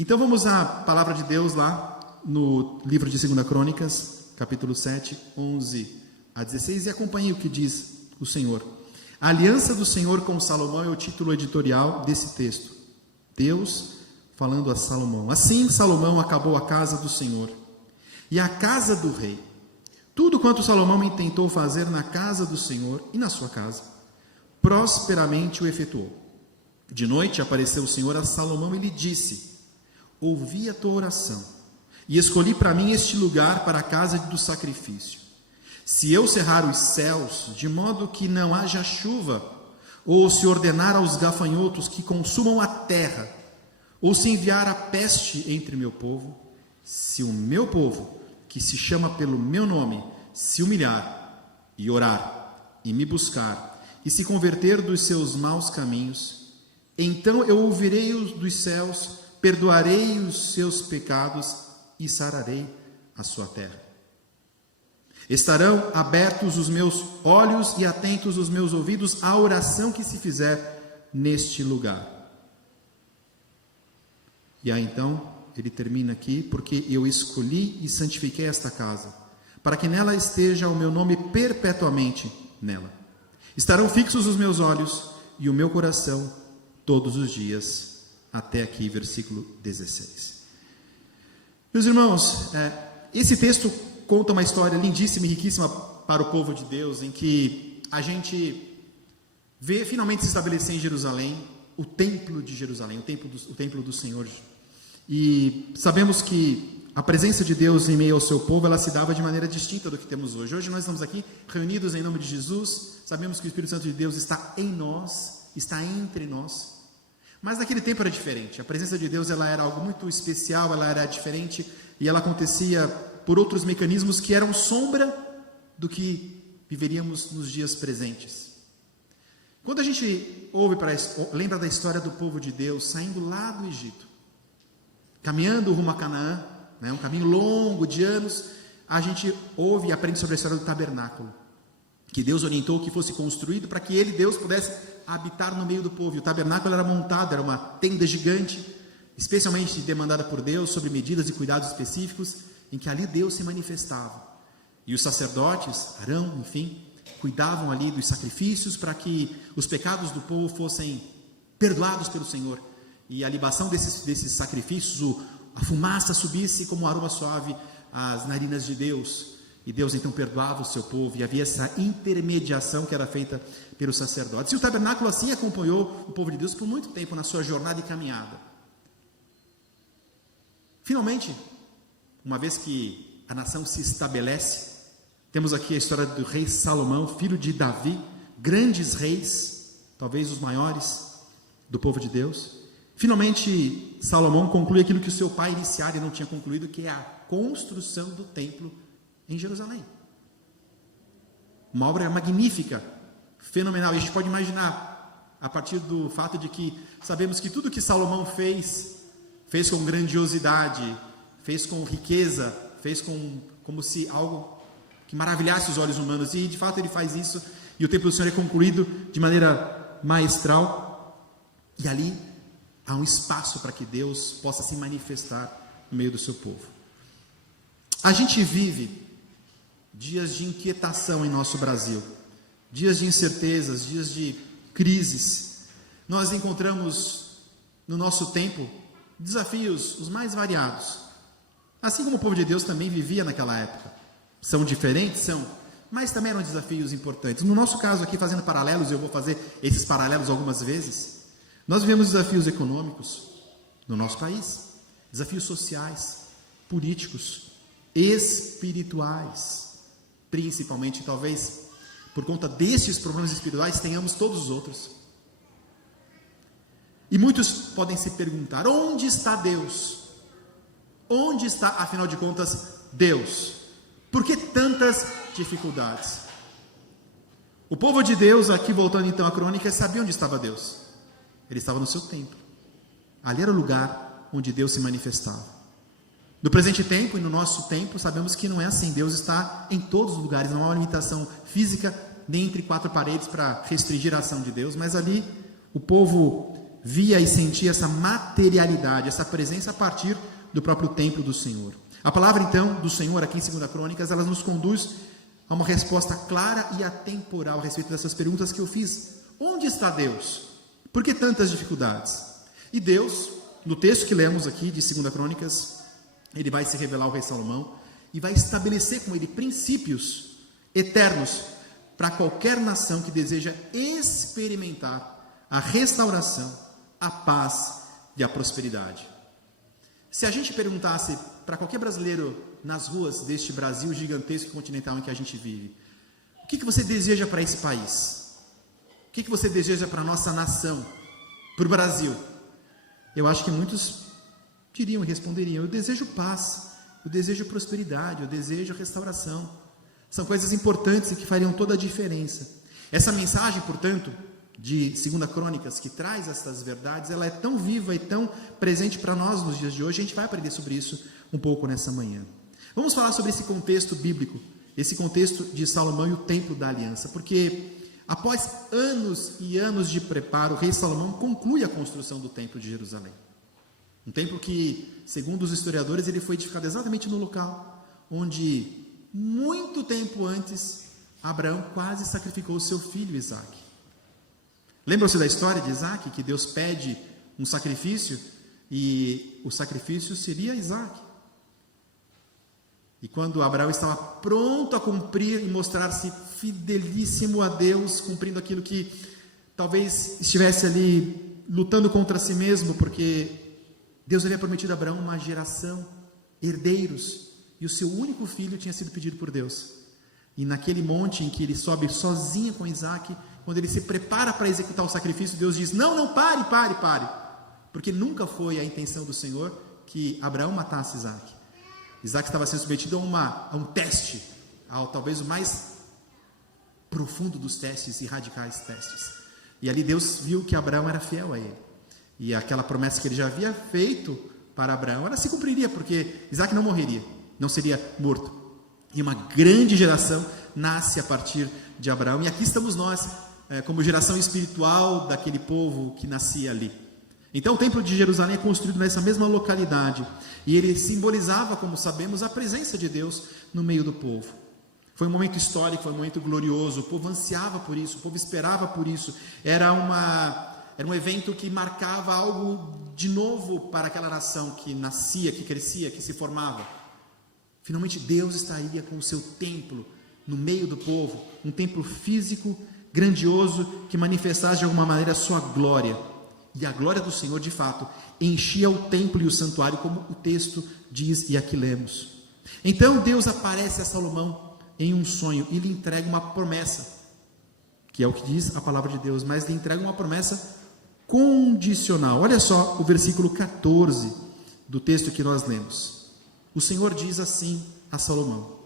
Então vamos à palavra de Deus lá no livro de 2 Crônicas, capítulo 7, 11 a 16, e acompanhe o que diz o Senhor. A aliança do Senhor com Salomão é o título editorial desse texto. Deus falando a Salomão. Assim Salomão acabou a casa do Senhor e a casa do rei. Tudo quanto Salomão intentou fazer na casa do Senhor e na sua casa, prosperamente o efetuou. De noite apareceu o Senhor a Salomão e lhe disse: ouvi a tua oração e escolhi para mim este lugar para a casa do sacrifício. Se eu cerrar os céus, de modo que não haja chuva, ou se ordenar aos gafanhotos que consumam a terra, ou se enviar a peste entre meu povo, se o meu povo, que se chama pelo meu nome, se humilhar e orar e me buscar, e se converter dos seus maus caminhos, então eu ouvirei dos céus, perdoarei os seus pecados e sararei a sua terra. Estarão abertos os meus olhos e atentos os meus ouvidos à oração que se fizer neste lugar. E aí então, ele termina aqui: porque eu escolhi e santifiquei esta casa, para que nela esteja o meu nome perpetuamente nela. Estarão fixos os meus olhos e o meu coração todos os dias. Até aqui, versículo 16. Meus irmãos, esse texto conta uma história lindíssima e riquíssima para o povo de Deus, em que a gente vê finalmente se estabelecer em Jerusalém o templo de Jerusalém, o templo do Senhor. E sabemos que a presença de Deus em meio ao seu povo, ela se dava de maneira distinta do que temos hoje. Hoje nós estamos aqui reunidos em nome de Jesus, sabemos que o Espírito Santo de Deus está em nós, está entre nós. Mas naquele tempo era diferente. A presença de Deus, ela era algo muito especial, ela era diferente, e ela acontecia por outros mecanismos que eram sombra do que viveríamos nos dias presentes. Quando a gente lembra da história do povo de Deus saindo lá do Egito, caminhando rumo a Canaã, um caminho longo de anos, a gente ouve e aprende sobre a história do tabernáculo, que Deus orientou que fosse construído para que ele, Deus, pudesse habitar no meio do povo. E o tabernáculo era montado, era uma tenda gigante, especialmente demandada por Deus, sobre medidas e cuidados específicos, em que ali Deus se manifestava. E os sacerdotes, Arão, enfim, cuidavam ali dos sacrifícios para que os pecados do povo fossem perdoados pelo Senhor. E a libação desses sacrifícios, a fumaça subisse como um aroma suave às narinas de Deus. E Deus então perdoava o seu povo, e havia essa intermediação que era feita pelos sacerdotes. E o tabernáculo assim acompanhou o povo de Deus por muito tempo na sua jornada e caminhada. Finalmente, uma vez que a nação se estabelece, temos aqui a história do rei Salomão, filho de Davi, grandes reis, talvez os maiores do povo de Deus. Finalmente, Salomão conclui aquilo que o seu pai iniciara e não tinha concluído, que é a construção do templo em Jerusalém. Uma obra magnífica, fenomenal. E a gente pode imaginar, a partir do fato de que sabemos que tudo que Salomão fez com grandiosidade, fez com riqueza, fez como se algo que maravilhasse os olhos humanos. E de fato ele faz isso, e o templo do Senhor é concluído de maneira maestral. E ali há um espaço para que Deus possa se manifestar no meio do seu povo. A gente vive dias de inquietação em nosso Brasil, dias de incertezas, dias de crises. Nós encontramos no nosso tempo desafios os mais variados, assim como o povo de Deus também vivia naquela época. São diferentes? São, mas também eram desafios importantes. No nosso caso aqui, fazendo paralelos, eu vou fazer esses paralelos algumas vezes, nós vivemos desafios econômicos no nosso país, desafios sociais, políticos, espirituais. Principalmente, talvez, por conta destes problemas espirituais, tenhamos todos os outros. E muitos podem se perguntar: onde está Deus? Onde está, afinal de contas, Deus? Por que tantas dificuldades? O povo de Deus, aqui voltando então à crônica, sabia onde estava Deus. Ele estava no seu templo. Ali era o lugar onde Deus se manifestava. No presente tempo e no nosso tempo, sabemos que não é assim. Deus está em todos os lugares, não há uma limitação física nem entre quatro paredes para restringir a ação de Deus, mas ali o povo via e sentia essa materialidade, essa presença a partir do próprio templo do Senhor. A palavra então do Senhor aqui em 2 Crônicas, ela nos conduz a uma resposta clara e atemporal a respeito dessas perguntas que eu fiz. Onde está Deus? Por que tantas dificuldades? E Deus, no texto que lemos aqui de 2 Crônicas, ele vai se revelar ao rei Salomão e vai estabelecer com ele princípios eternos para qualquer nação que deseja experimentar a restauração, a paz e a prosperidade. Se a gente perguntasse para qualquer brasileiro nas ruas deste Brasil gigantesco e continental em que a gente vive, o que você deseja para esse país? O que você deseja para a nossa nação, para o Brasil? Eu acho que muitos diriam e responderiam: eu desejo paz, eu desejo prosperidade, eu desejo restauração. São coisas importantes e que fariam toda a diferença. Essa mensagem, portanto, de 2 Crônicas, que traz essas verdades, ela é tão viva e tão presente para nós nos dias de hoje. A gente vai aprender sobre isso um pouco nessa manhã. Vamos falar sobre esse contexto bíblico, esse contexto de Salomão e o templo da aliança, porque após anos e anos de preparo, o rei Salomão conclui a construção do templo de Jerusalém. Um templo que, segundo os historiadores, ele foi edificado exatamente no local onde, muito tempo antes, Abraão quase sacrificou o seu filho Isaque. Lembram-se da história de Isaque, que Deus pede um sacrifício e o sacrifício seria Isaque. E quando Abraão estava pronto a cumprir e mostrar-se fidelíssimo a Deus, cumprindo aquilo que talvez estivesse ali lutando contra si mesmo, porque Deus havia prometido a Abraão uma geração, herdeiros, e o seu único filho tinha sido pedido por Deus. E naquele monte em que ele sobe sozinho com Isaque, quando ele se prepara para executar o sacrifício, Deus diz: não, pare, porque nunca foi a intenção do Senhor que Abraão matasse Isaque. Isaque estava sendo submetido a um teste, talvez o mais profundo dos testes e radicais testes. E ali Deus viu que Abraão era fiel a ele. E aquela promessa que ele já havia feito para Abraão, ela se cumpriria, porque Isaque não morreria, não seria morto. E uma grande geração nasce a partir de Abraão. E aqui estamos nós, como geração espiritual daquele povo que nascia ali. Então o templo de Jerusalém é construído nessa mesma localidade, e ele simbolizava, como sabemos, a presença de Deus no meio do povo. Foi um momento histórico, foi um momento glorioso, o povo ansiava por isso, o povo esperava por isso. Era um evento que marcava algo de novo para aquela nação que nascia, que crescia, que se formava. Finalmente Deus estaria com o seu templo no meio do povo, um templo físico, grandioso, que manifestasse de alguma maneira a sua glória. E a glória do Senhor, de fato, enchia o templo e o santuário, como o texto diz e aqui lemos. Então Deus aparece a Salomão em um sonho e lhe entrega uma promessa, que é o que diz a palavra de Deus, mas lhe entrega uma promessa condicional. Olha só o versículo 14 do texto que nós lemos. O Senhor diz assim a Salomão: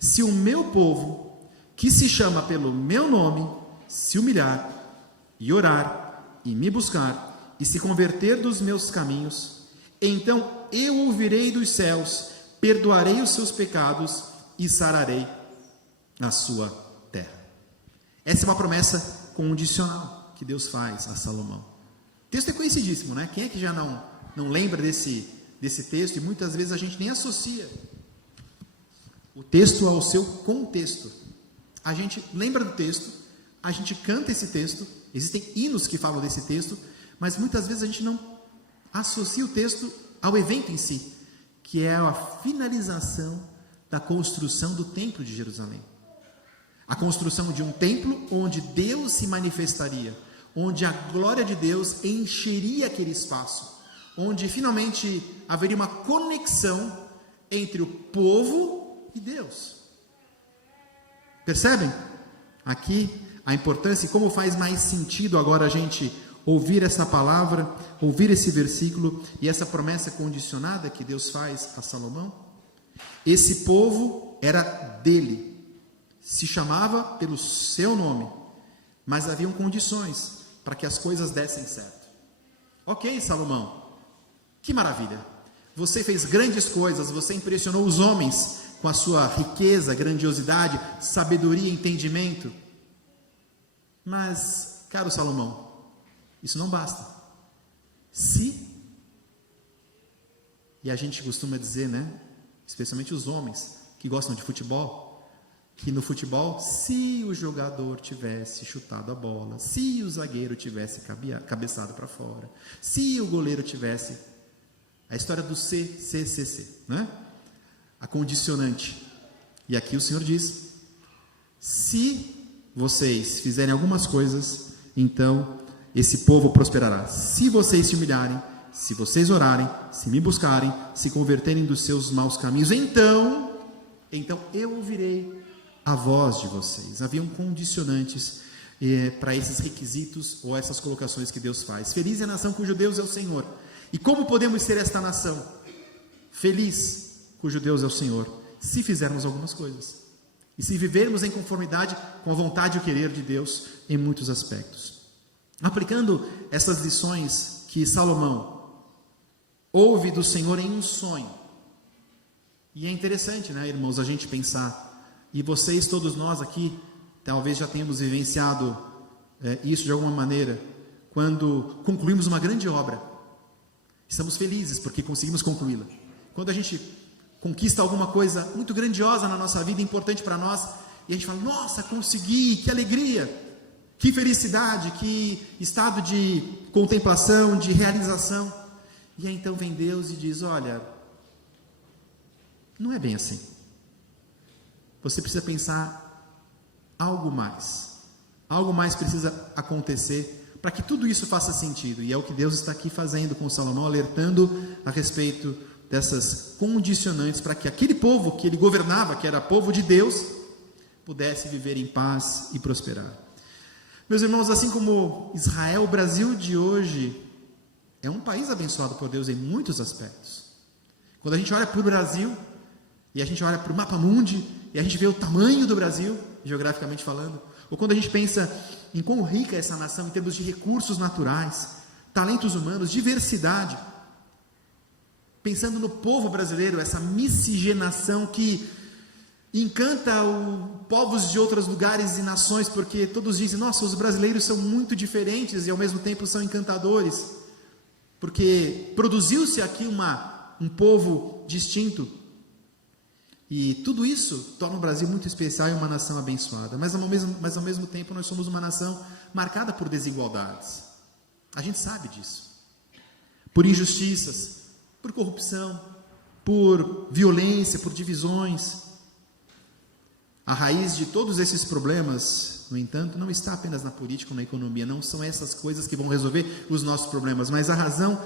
se o meu povo, que se chama pelo meu nome, se humilhar e orar e me buscar e se converter dos meus caminhos, então eu ouvirei dos céus, perdoarei os seus pecados e sararei a sua terra. Essa é uma promessa condicional que Deus faz a Salomão. O texto é conhecidíssimo, né? Quem é que já não lembra desse texto? E muitas vezes a gente nem associa o texto ao seu contexto. A gente lembra do texto, a gente canta esse texto, existem hinos que falam desse texto, mas muitas vezes a gente não associa o texto ao evento em si, que é a finalização da construção do templo de Jerusalém. A construção de um templo onde Deus se manifestaria, onde a glória de Deus encheria aquele espaço, onde finalmente haveria uma conexão entre o povo e Deus. Percebem? Aqui a importância e como faz mais sentido agora a gente ouvir essa palavra, ouvir esse versículo e essa promessa condicionada que Deus faz a Salomão. Esse povo era dele, se chamava pelo seu nome, mas haviam condições para que as coisas dessem certo. Ok, Salomão, que maravilha, você fez grandes coisas, você impressionou os homens com a sua riqueza, grandiosidade, sabedoria e entendimento. Mas, caro Salomão, isso não basta. Se. E a gente costuma dizer, né? Especialmente os homens que gostam de futebol, que no futebol, se o jogador tivesse chutado a bola, se o zagueiro tivesse cabeçado para fora, se o goleiro tivesse... A história do se, né? A condicionante. E aqui o Senhor diz: se vocês fizerem algumas coisas, então esse povo prosperará. Se vocês se humilharem, se vocês orarem, se me buscarem, se converterem dos seus maus caminhos, então eu ouvirei a voz de vocês. Haviam condicionantes para esses requisitos ou essas colocações que Deus faz. Feliz é a nação cujo Deus é o Senhor. E como podemos ser esta nação? Feliz, cujo Deus é o Senhor, se fizermos algumas coisas. E se vivermos em conformidade com a vontade e o querer de Deus em muitos aspectos. Aplicando essas lições que Salomão ouve do Senhor em um sonho. E é interessante, né, irmãos, a gente pensar, e vocês, todos nós aqui, talvez já tenhamos vivenciado isso de alguma maneira, quando concluímos uma grande obra. Estamos felizes porque conseguimos concluí-la. Quando a gente conquista alguma coisa muito grandiosa na nossa vida, importante para nós, e a gente fala: nossa, consegui, que alegria, que felicidade, que estado de contemplação, de realização. E aí então vem Deus e diz: olha, não é bem assim. Você precisa pensar algo mais. Algo mais precisa acontecer para que tudo isso faça sentido. E é o que Deus está aqui fazendo com Salomão, alertando a respeito dessas condicionantes para que aquele povo que ele governava, que era povo de Deus, pudesse viver em paz e prosperar. Meus irmãos, assim como Israel, o Brasil de hoje é um país abençoado por Deus em muitos aspectos. Quando a gente olha para o Brasil e a gente olha para o mapa mundi e a gente vê o tamanho do Brasil, geograficamente falando, ou quando a gente pensa em quão rica é essa nação em termos de recursos naturais, talentos humanos, diversidade, pensando no povo brasileiro, essa miscigenação que encanta povos de outros lugares e nações, porque todos dizem: nossa, os brasileiros são muito diferentes e ao mesmo tempo são encantadores, porque produziu-se aqui um povo distinto. E tudo isso torna o Brasil muito especial e uma nação abençoada. Mas ao mesmo tempo nós somos uma nação marcada por desigualdades. A gente sabe disso. Por injustiças, por corrupção, por violência, por divisões. A raiz de todos esses problemas, no entanto, não está apenas na política ou na economia. Não são essas coisas que vão resolver os nossos problemas. Mas a razão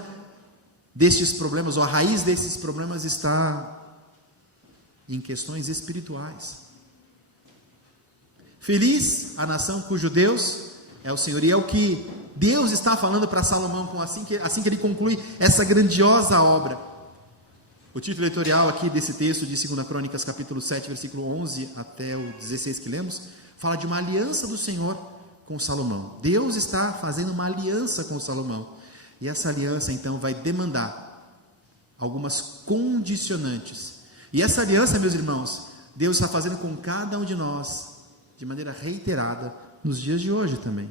destes problemas, ou a raiz desses problemas está em questões espirituais. Feliz a nação cujo Deus é o Senhor. E é o que Deus está falando para Salomão assim que ele conclui essa grandiosa obra. O título editorial aqui desse texto de 2 Crônicas, capítulo 7, versículo 11 até o 16 que lemos, fala de uma aliança do Senhor com Salomão. Deus está fazendo uma aliança com Salomão. E essa aliança então vai demandar algumas condicionantes. E essa aliança, meus irmãos, Deus está fazendo com cada um de nós de maneira reiterada nos dias de hoje também.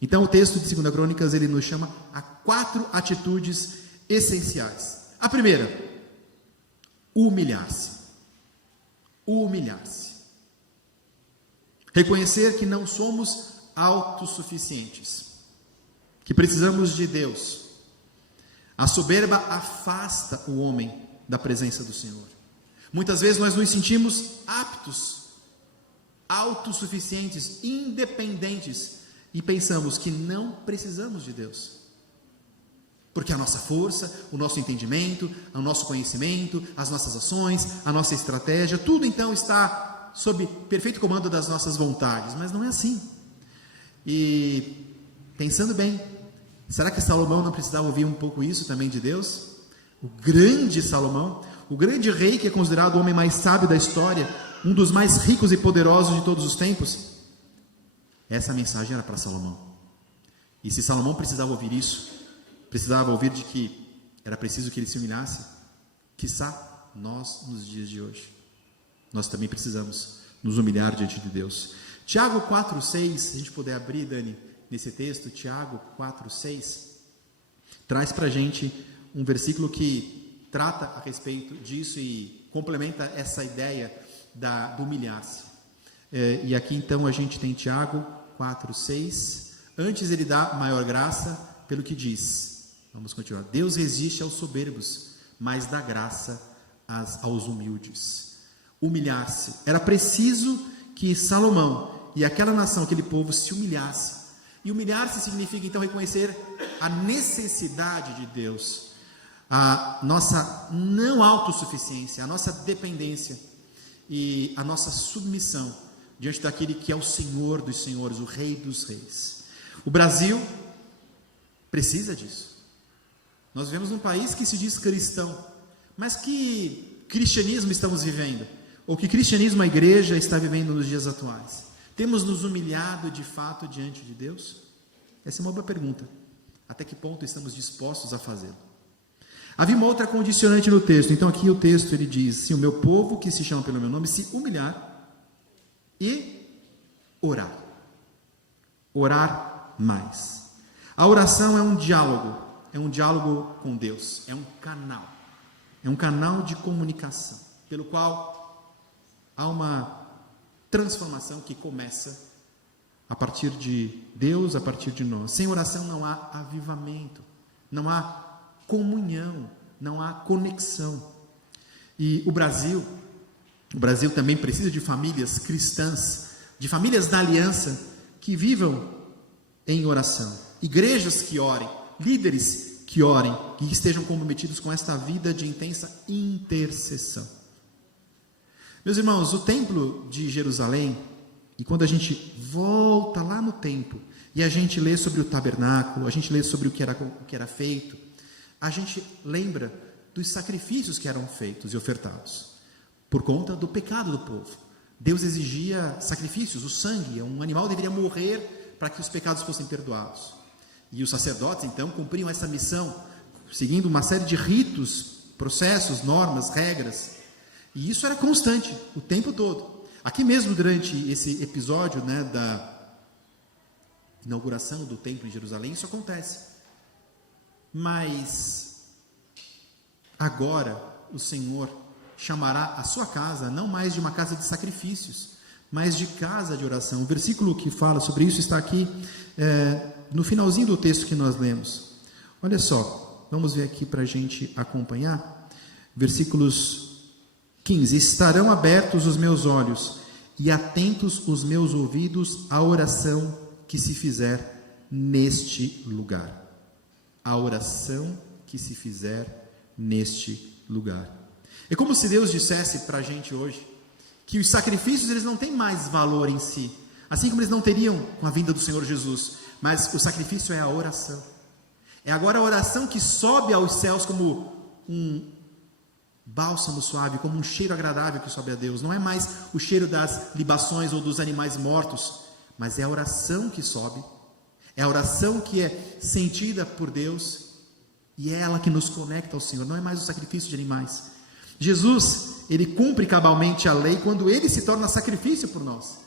Então o texto de 2 Crônicas, ele nos chama a 4 atitudes essenciais. A primeira, humilhar-se. Humilhar-se. Reconhecer que não somos autossuficientes, que precisamos de Deus. A soberba afasta o homem da presença do Senhor. Muitas vezes nós nos sentimos aptos, autossuficientes, independentes e pensamos que não precisamos de Deus. Porque a nossa força, o nosso entendimento, o nosso conhecimento, as nossas ações, a nossa estratégia, tudo então está sob perfeito comando das nossas vontades. Mas não é assim. E pensando bem, será que Salomão não precisava ouvir um pouco isso também de Deus? O grande Salomão, o grande rei que é considerado o homem mais sábio da história, um dos mais ricos e poderosos de todos os tempos. Essa mensagem era para Salomão. E se Salomão precisava ouvir isso, precisava ouvir de que era preciso que ele se humilhasse, quiçá nós nos dias de hoje, nós também precisamos nos humilhar diante de Deus. Tiago 4,6, se a gente puder abrir, Dani, nesse texto, Tiago 4,6, traz para a gente um versículo que trata a respeito disso e complementa essa ideia do humilhar-se. E aqui então a gente tem Tiago 4:6. Antes ele dá maior graça pelo que diz. Vamos continuar. Deus resiste aos soberbos, mas dá graça aos humildes. Humilhar-se. Era preciso que Salomão e aquela nação, aquele povo, se humilhasse. E humilhar-se significa então reconhecer a necessidade de Deus, a nossa não autossuficiência, a nossa dependência e a nossa submissão diante daquele que é o Senhor dos senhores, o Rei dos reis. O Brasil precisa disso. Nós vivemos num país que se diz cristão, mas que cristianismo estamos vivendo? Ou que cristianismo a igreja está vivendo nos dias atuais? Temos nos humilhado de fato diante de Deus? Essa é uma boa pergunta. Até que ponto estamos dispostos a fazê-lo? Havia uma outra condicionante no texto. Então aqui o texto ele diz: se o meu povo que se chama pelo meu nome se humilhar e orar. Orar mais. A oração é um diálogo com Deus, é um canal de comunicação, pelo qual há uma transformação que começa a partir de Deus, a partir de nós. Sem oração não há avivamento, não há comunhão, não há conexão. E o Brasil também precisa de famílias cristãs, de famílias da aliança que vivam em oração, igrejas que orem, líderes que orem, que estejam comprometidos com esta vida de intensa intercessão. Meus irmãos, o templo de Jerusalém, e quando a gente volta lá no templo e a gente lê sobre o tabernáculo, a gente lê sobre o que era feito, a gente lembra dos sacrifícios que eram feitos e ofertados por conta do pecado do povo. Deus exigia sacrifícios, o sangue, um animal deveria morrer para que os pecados fossem perdoados. E os sacerdotes então cumpriam essa missão, seguindo uma série de ritos, processos, normas, regras. E isso era constante, o tempo todo. Aqui mesmo, durante esse episódio da inauguração do templo em Jerusalém, isso acontece. Mas agora o Senhor chamará a sua casa não mais de uma casa de sacrifícios, mas de casa de oração. O versículo que fala sobre isso está aqui no finalzinho do texto que nós lemos. Olha só, vamos ver aqui para a gente acompanhar. Versículos 15: estarão abertos os meus olhos e atentos os meus ouvidos à oração que se fizer neste lugar. A oração que se fizer neste lugar. É como se Deus dissesse para a gente hoje que os sacrifícios eles não têm mais valor em si, assim como eles não teriam com a vinda do Senhor Jesus, mas o sacrifício é a oração. É agora a oração que sobe aos céus como um bálsamo suave, como um cheiro agradável que sobe a Deus. Não é mais o cheiro das libações ou dos animais mortos, mas é a oração que sobe, é a oração que é sentida por Deus e é ela que nos conecta ao Senhor. Não é mais o sacrifício de animais. Jesus, ele cumpre cabalmente a lei quando ele se torna sacrifício por nós.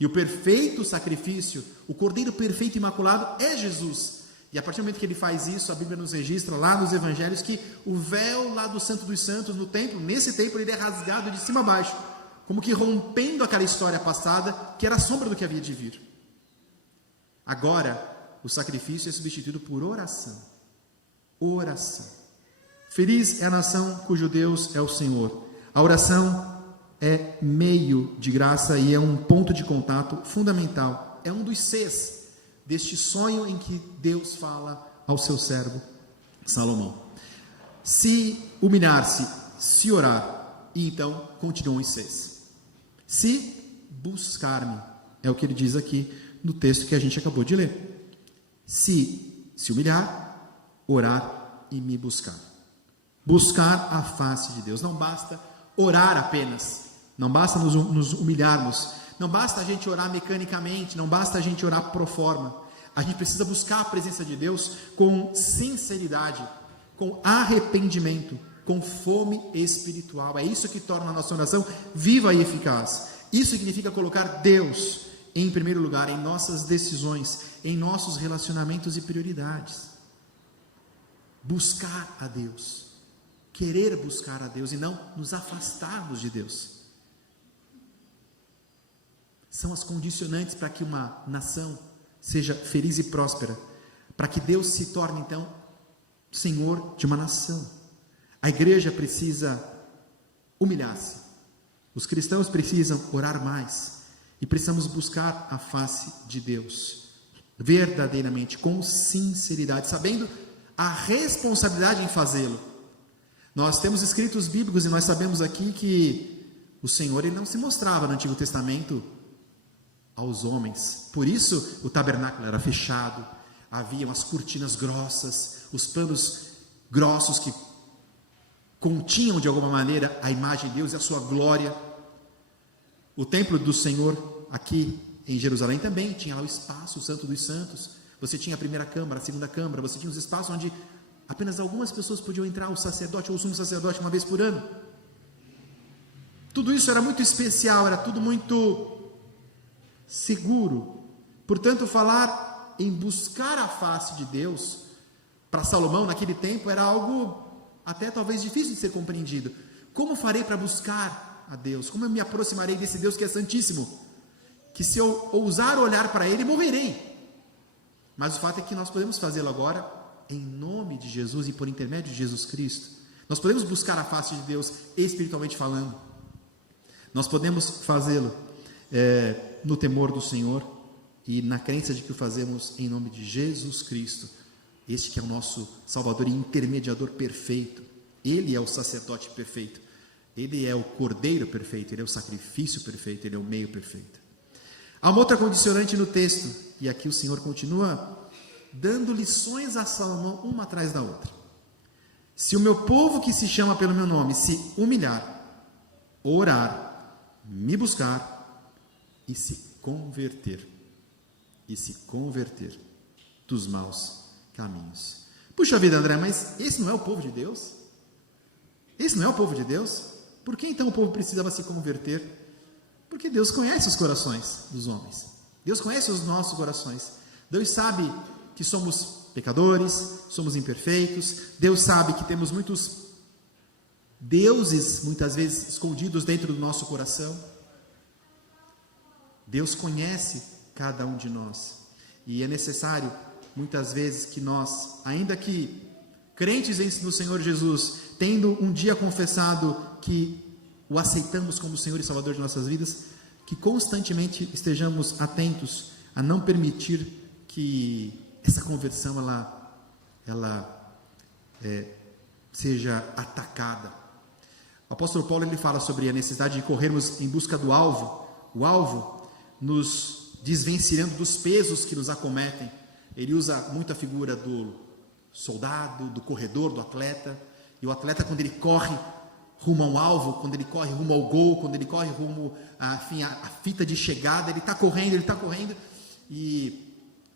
E o perfeito sacrifício, o Cordeiro perfeito e imaculado é Jesus. E a partir do momento que ele faz isso, a Bíblia nos registra lá nos Evangelhos que o véu lá do Santo dos Santos no templo, nesse templo ele é rasgado de cima a baixo, como que rompendo aquela história passada que era a sombra do que havia de vir. Agora, o sacrifício é substituído por oração. Oração. Feliz é a nação cujo Deus é o Senhor. A oração é meio de graça e é um ponto de contato fundamental. É um dos Cs deste sonho em que Deus fala ao seu servo Salomão. Se humilhar-se, se orar, e então continuam os Cs. Se buscar-me, é o que ele diz aqui no texto que a gente acabou de ler. Se humilhar, orar e me buscar. Buscar a face de Deus. Não basta orar apenas, não basta nos humilharmos, não basta a gente orar mecanicamente, não basta a gente orar pro forma. A gente precisa buscar a presença de Deus com sinceridade, com arrependimento, com fome espiritual. É isso que torna a nossa oração viva e eficaz. Isso significa colocar Deus em primeiro lugar em nossas decisões, em nossos relacionamentos e prioridades. buscar a Deus, querer buscar a Deus e não nos afastarmos de Deus. São as condicionantes para que uma nação seja feliz e próspera, para que Deus se torne então Senhor de uma nação. A igreja precisa humilhar-se, os cristãos precisam orar mais e precisamos buscar a face de Deus verdadeiramente, com sinceridade, sabendo a responsabilidade em fazê-lo. Nós temos escritos bíblicos e nós sabemos aqui que o Senhor ele não se mostrava no Antigo Testamento aos homens. Por isso o tabernáculo era fechado, haviam as cortinas grossas, os panos grossos que continham de alguma maneira a imagem de Deus e a sua glória. O templo do Senhor aqui em Jerusalém também tinha lá o espaço, o Santo dos Santos. Você tinha a primeira câmara, a segunda câmara, você tinha os espaços onde apenas algumas pessoas podiam entrar, o sacerdote ou o sumo sacerdote uma vez por ano. Tudo isso era muito especial, era tudo muito seguro. Portanto, falar em buscar a face de Deus, para Salomão naquele tempo era algo até talvez difícil de ser compreendido. Como farei para buscar a Deus? Como eu me aproximarei desse Deus que é santíssimo? Que se eu ousar olhar para Ele, morrerei. Mas o fato é que nós podemos fazê-lo agora em nome de Jesus e por intermédio de Jesus Cristo. Nós podemos buscar a face de Deus espiritualmente falando. Nós podemos fazê-lo no temor do Senhor e na crença de que o fazemos em nome de Jesus Cristo, este que é o nosso Salvador e intermediador perfeito. Ele é o sacerdote perfeito, Ele é o cordeiro perfeito, Ele é o sacrifício perfeito, Ele é o meio perfeito. Há uma outra condicionante no texto, e aqui o Senhor continua dando lições a Salomão, uma atrás da outra. Se o meu povo que se chama pelo meu nome se humilhar, orar, me buscar e se converter dos maus caminhos. Puxa vida, André, mas esse não é o povo de Deus? Esse não é o povo de Deus? Por que então o povo precisava se converter? Porque Deus conhece os corações dos homens. Deus conhece os nossos corações. Deus sabe que somos pecadores, somos imperfeitos. Deus sabe que temos muitos deuses, muitas vezes, escondidos dentro do nosso coração. Deus conhece cada um de nós. E é necessário, muitas vezes, que nós, ainda que crentes no Senhor Jesus, tendo um dia confessado que o aceitamos como Senhor e Salvador de nossas vidas, que constantemente estejamos atentos a não permitir que essa conversão seja atacada. O apóstolo Paulo ele fala sobre a necessidade de corrermos em busca do alvo, o alvo nos desvencilhando dos pesos que nos acometem. Ele usa muito a figura do soldado, do corredor, do atleta, e o atleta quando ele corre rumo ao alvo, quando ele corre rumo ao gol, quando ele corre rumo à fita de chegada, ele está correndo, e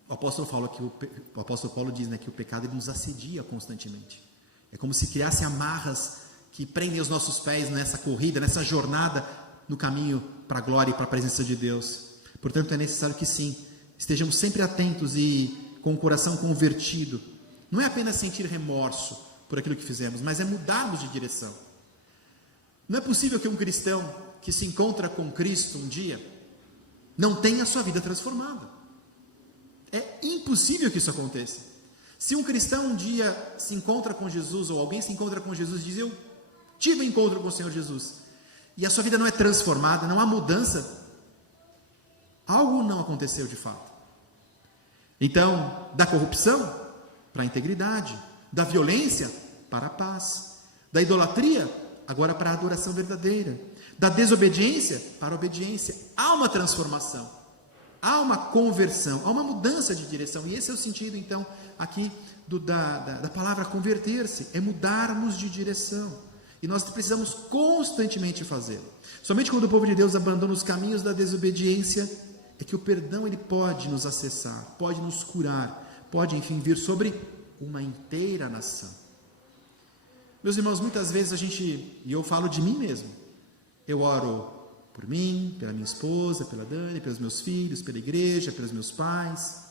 o apóstolo Paulo diz, né, que o pecado ele nos assedia constantemente. É como se criasse amarras que prendem os nossos pés nessa corrida, nessa jornada no caminho para a glória e para a presença de Deus. Portanto, é necessário que sim, estejamos sempre atentos e com o coração convertido. Não é apenas sentir remorso por aquilo que fizemos, mas é mudarmos de direção. Não é possível que um cristão que se encontra com Cristo um dia não tenha a sua vida transformada. É impossível que isso aconteça. Se um cristão um dia se encontra com Jesus, ou alguém se encontra com Jesus e diz, eu tive um encontro com o Senhor Jesus, e a sua vida não é transformada, não há mudança, algo não aconteceu de fato. Então, da corrupção para a integridade, da violência para a paz, da idolatria agora para a adoração verdadeira, da desobediência para a obediência. Há uma transformação, há uma conversão, há uma mudança de direção, e esse é o sentido então aqui da palavra converter-se, é mudarmos de direção, e nós precisamos constantemente fazê-lo. Somente quando o povo de Deus abandona os caminhos da desobediência é que o perdão ele pode nos acessar, pode nos curar, pode enfim vir sobre uma inteira nação. Meus irmãos, muitas vezes e eu falo de mim mesmo, eu oro por mim, pela minha esposa, pela Dani, pelos meus filhos, pela igreja, pelos meus pais.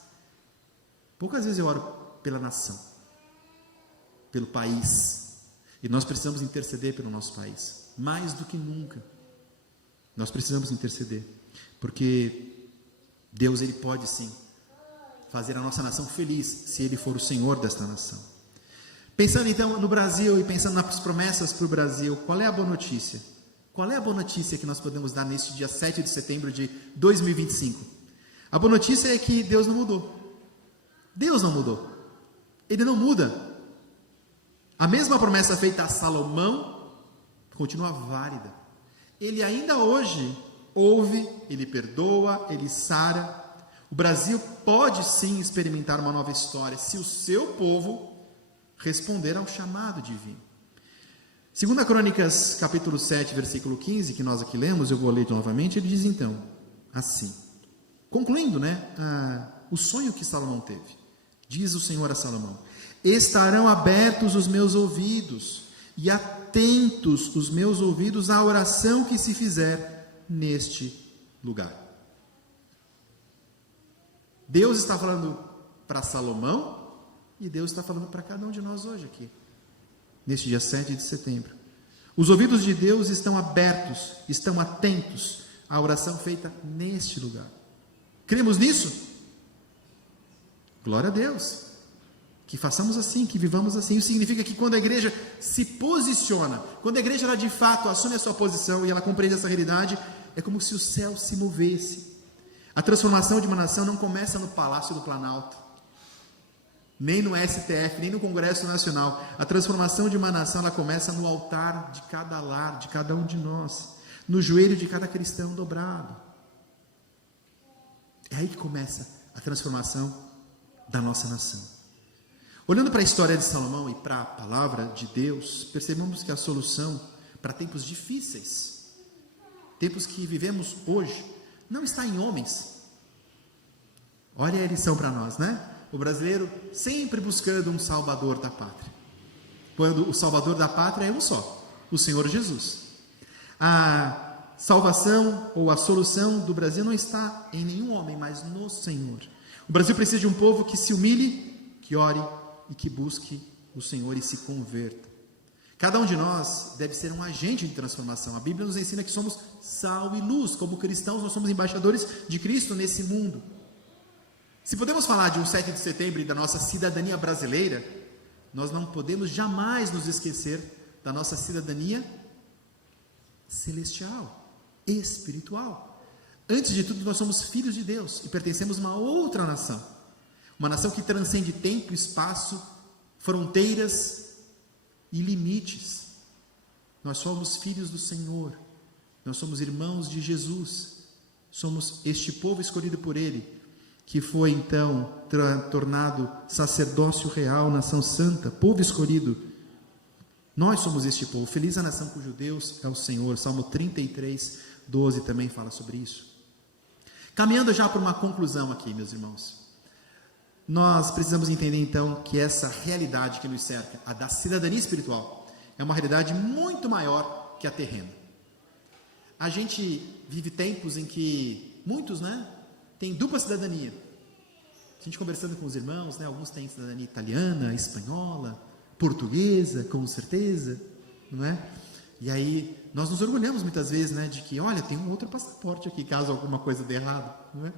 Poucas vezes eu oro pela nação. pelo país. E nós precisamos interceder pelo nosso país, mais do que nunca. Nós precisamos interceder, porque Deus, Ele pode sim fazer a nossa nação feliz, se Ele for o Senhor desta nação. Pensando então no Brasil e pensando nas promessas para o Brasil, qual é a boa notícia? Qual é a boa notícia que nós podemos dar neste dia 7 de setembro de 2025? A boa notícia é que Deus não mudou. Deus não mudou. Ele não muda. A mesma promessa feita a Salomão continua válida. Ele ainda hoje ouve, Ele perdoa, Ele sara. O Brasil pode sim experimentar uma nova história, se o seu povo responder ao chamado divino. 2 Crônicas, capítulo 7, versículo 15, que nós aqui lemos, eu vou ler novamente, ele diz então, assim, concluindo, o sonho que Salomão teve. Diz o Senhor a Salomão: estarão abertos os meus ouvidos e atentos os meus ouvidos à oração que se fizer neste lugar. Deus está falando para Salomão e Deus está falando para cada um de nós hoje aqui, neste dia 7 de setembro. Os ouvidos de Deus estão abertos, estão atentos à oração feita neste lugar. Cremos nisso? Glória a Deus. Que façamos assim, que vivamos assim. Isso significa que quando a igreja se posiciona, quando a igreja ela de fato assume a sua posição e ela compreende essa realidade, é como se o céu se movesse. A transformação de uma nação não começa no Palácio do Planalto, nem no STF, nem no Congresso Nacional. A transformação de uma nação ela começa no altar de cada lar, de cada um de nós, no joelho de cada cristão dobrado. É aí que começa a transformação da nossa nação. Olhando para a história de Salomão e para a palavra de Deus, percebemos que a solução para tempos difíceis, tempos que vivemos hoje, não está em homens. Olha a lição para nós, né? O brasileiro sempre buscando um salvador da pátria, quando o salvador da pátria é um só, o Senhor Jesus. A salvação ou a solução do Brasil não está em nenhum homem, mas no Senhor. O Brasil precisa de um povo que se humilhe, que ore e que busque o Senhor e se converta. Cada um de nós deve ser um agente de transformação. A Bíblia nos ensina que somos sal e luz. Como cristãos, nós somos embaixadores de Cristo nesse mundo. Se podemos falar de um 7 de setembro e da nossa cidadania brasileira, nós não podemos jamais nos esquecer da nossa cidadania celestial, espiritual. Antes de tudo, nós somos filhos de Deus e pertencemos a uma outra nação. Uma nação que transcende tempo, espaço, fronteiras e limites. Nós somos filhos do Senhor. Nós somos irmãos de Jesus. Somos este povo escolhido por Ele, que foi então tornado sacerdócio real, nação santa, povo escolhido. Nós somos este povo. Feliz a nação cujo Deus é o Senhor. Salmo 33, 12 também fala sobre isso. Caminhando já para uma conclusão aqui, meus irmãos. Nós precisamos entender então que essa realidade que nos cerca, a da cidadania espiritual, é uma realidade muito maior que a terrena. A gente vive tempos em que muitos, têm dupla cidadania. A gente conversando com os irmãos, alguns têm cidadania italiana, espanhola, portuguesa, com certeza, não é? E aí nós nos orgulhamos muitas vezes, de que, olha, tem um outro passaporte aqui, caso alguma coisa dê errado, não é?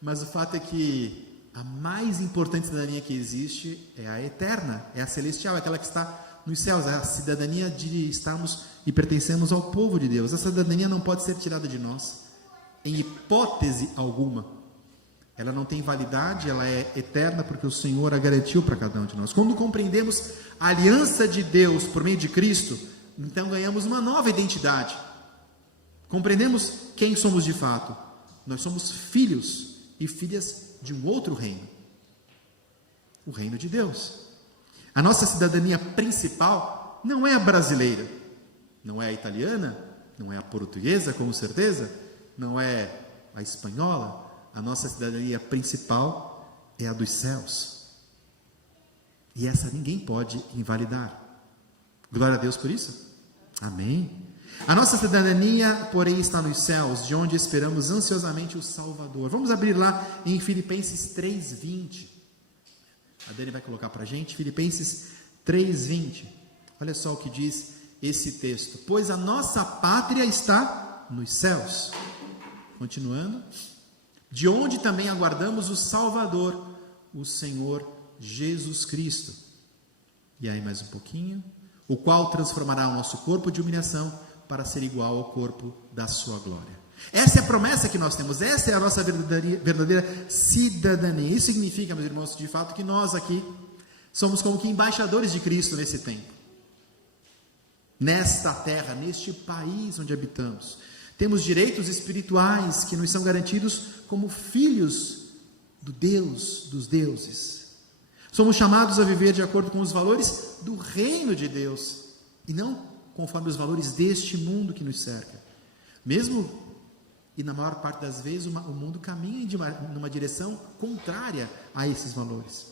Mas o fato é que a mais importante cidadania que existe é a eterna, é a celestial, é aquela que está nos céus, é a cidadania de estarmos e pertencemos ao povo de Deus. Essa cidadania não pode ser tirada de nós, em hipótese alguma. Ela não tem validade, ela é eterna, porque o Senhor a garantiu para cada um de nós. Quando compreendemos a aliança de Deus por meio de Cristo, então ganhamos uma nova identidade. Compreendemos quem somos de fato. Nós somos filhos e filhas de um outro reino, o reino de Deus. A nossa cidadania principal não é a brasileira, não é a italiana, não é a portuguesa, com certeza, não é a espanhola. A nossa cidadania principal é a dos céus, e essa ninguém pode invalidar. Glória a Deus por isso. Amém. A nossa cidadania, porém, está nos céus, de onde esperamos ansiosamente o Salvador. Vamos abrir lá em Filipenses 3:20. A Dani vai colocar para a gente. Filipenses 3:20. Olha só o que diz esse texto. Pois a nossa pátria está nos céus. Continuando. De onde também aguardamos o Salvador, o Senhor Jesus Cristo. E aí mais um pouquinho. O qual transformará o nosso corpo de humilhação para ser igual ao corpo da sua glória. Essa é a promessa que nós temos. Essa é a nossa verdadeira cidadania. Isso significa, meus irmãos, de fato, que nós aqui somos como que embaixadores de Cristo nesse tempo. Nesta terra, neste país onde habitamos. Temos direitos espirituais que nos são garantidos como filhos do Deus dos deuses. Somos chamados a viver de acordo com os valores do reino de Deus e não conforme os valores deste mundo que nos cerca. Mesmo, e na maior parte das vezes, o mundo caminha numa direção contrária a esses valores.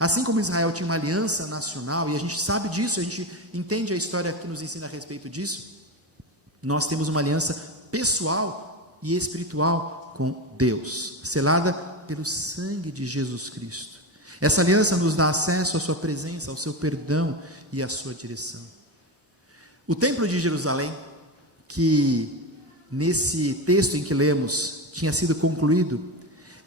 Assim como Israel tinha uma aliança nacional, e a gente sabe disso, a gente entende a história que nos ensina a respeito disso, nós temos uma aliança pessoal e espiritual com Deus, selada pelo sangue de Jesus Cristo. Essa aliança nos dá acesso à sua presença, ao seu perdão e à sua direção. O templo de Jerusalém, que nesse texto em que lemos tinha sido concluído,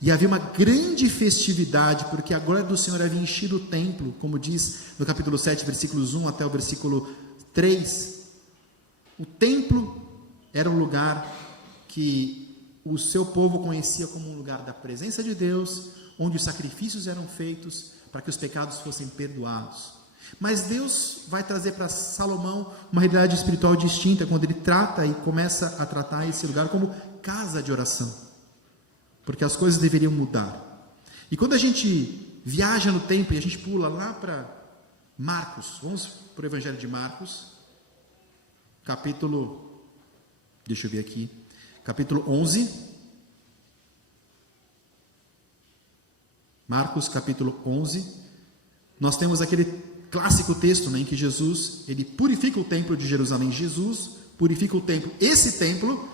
e havia uma grande festividade, porque a glória do Senhor havia enchido o templo, como diz no capítulo 7, versículos 1 até o versículo 3. O templo era um lugar que o seu povo conhecia como um lugar da presença de Deus, onde os sacrifícios eram feitos para que os pecados fossem perdoados. Mas Deus vai trazer para Salomão uma realidade espiritual distinta, quando ele trata e começa a tratar esse lugar como casa de oração, porque as coisas deveriam mudar. E quando a gente viaja no tempo e a gente pula lá para Marcos, vamos para o Evangelho de Marcos, capítulo 11, Marcos capítulo 11, nós temos aquele clássico texto, né, em que Jesus, ele purifica o templo de Jerusalém. Jesus purifica o templo. Esse templo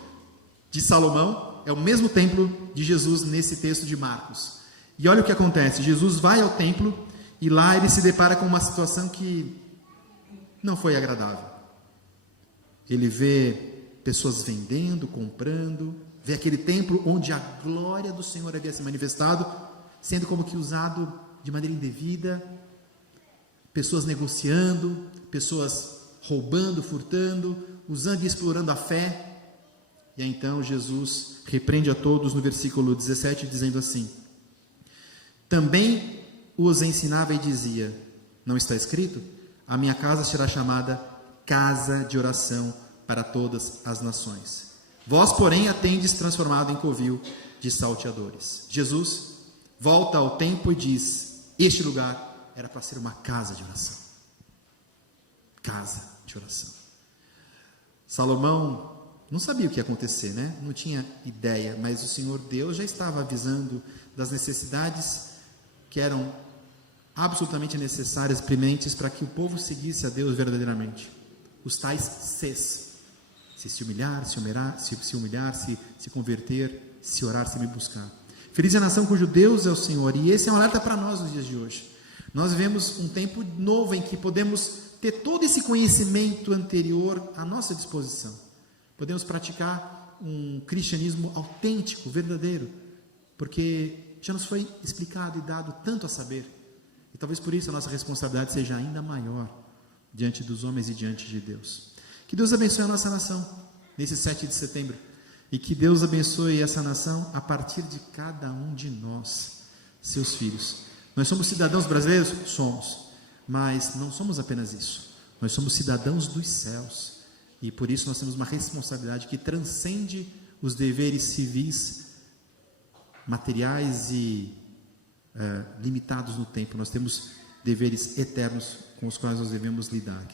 de Salomão é o mesmo templo de Jesus nesse texto de Marcos. E olha o que acontece, Jesus vai ao templo e lá ele se depara com uma situação que não foi agradável. Ele vê pessoas vendendo, comprando, vê aquele templo onde a glória do Senhor havia se manifestado, sendo como que usado de maneira indevida, pessoas negociando, pessoas roubando, furtando, usando e explorando a fé. E aí, então Jesus repreende a todos no versículo 17, dizendo assim: também os ensinava e dizia, não está escrito? A minha casa será chamada casa de oração para todas as nações. Vós, porém, a tendes transformado em covil de salteadores. Jesus volta ao templo e diz: este lugar era para ser uma casa de oração. Casa de oração. Salomão não sabia o que ia acontecer, né? Não tinha ideia, mas o Senhor Deus já estava avisando das necessidades que eram absolutamente necessárias, prementes, para que o povo seguisse a Deus verdadeiramente. Os tais Cs. Se humilhar, se converter, se orar, se me buscar. Feliz é a nação cujo Deus é o Senhor. E esse é um alerta para nós nos dias de hoje. Nós vivemos um tempo novo em que podemos ter todo esse conhecimento anterior à nossa disposição. Podemos praticar um cristianismo autêntico, verdadeiro, porque já nos foi explicado e dado tanto a saber. E talvez por isso a nossa responsabilidade seja ainda maior diante dos homens e diante de Deus. Que Deus abençoe a nossa nação nesse 7 de setembro. E que Deus abençoe essa nação a partir de cada um de nós, seus filhos. Nós somos cidadãos brasileiros? Somos. Mas não somos apenas isso. Nós somos cidadãos dos céus. E por isso nós temos uma responsabilidade que transcende os deveres civis, materiais e limitados no tempo. Nós temos deveres eternos com os quais nós devemos lidar.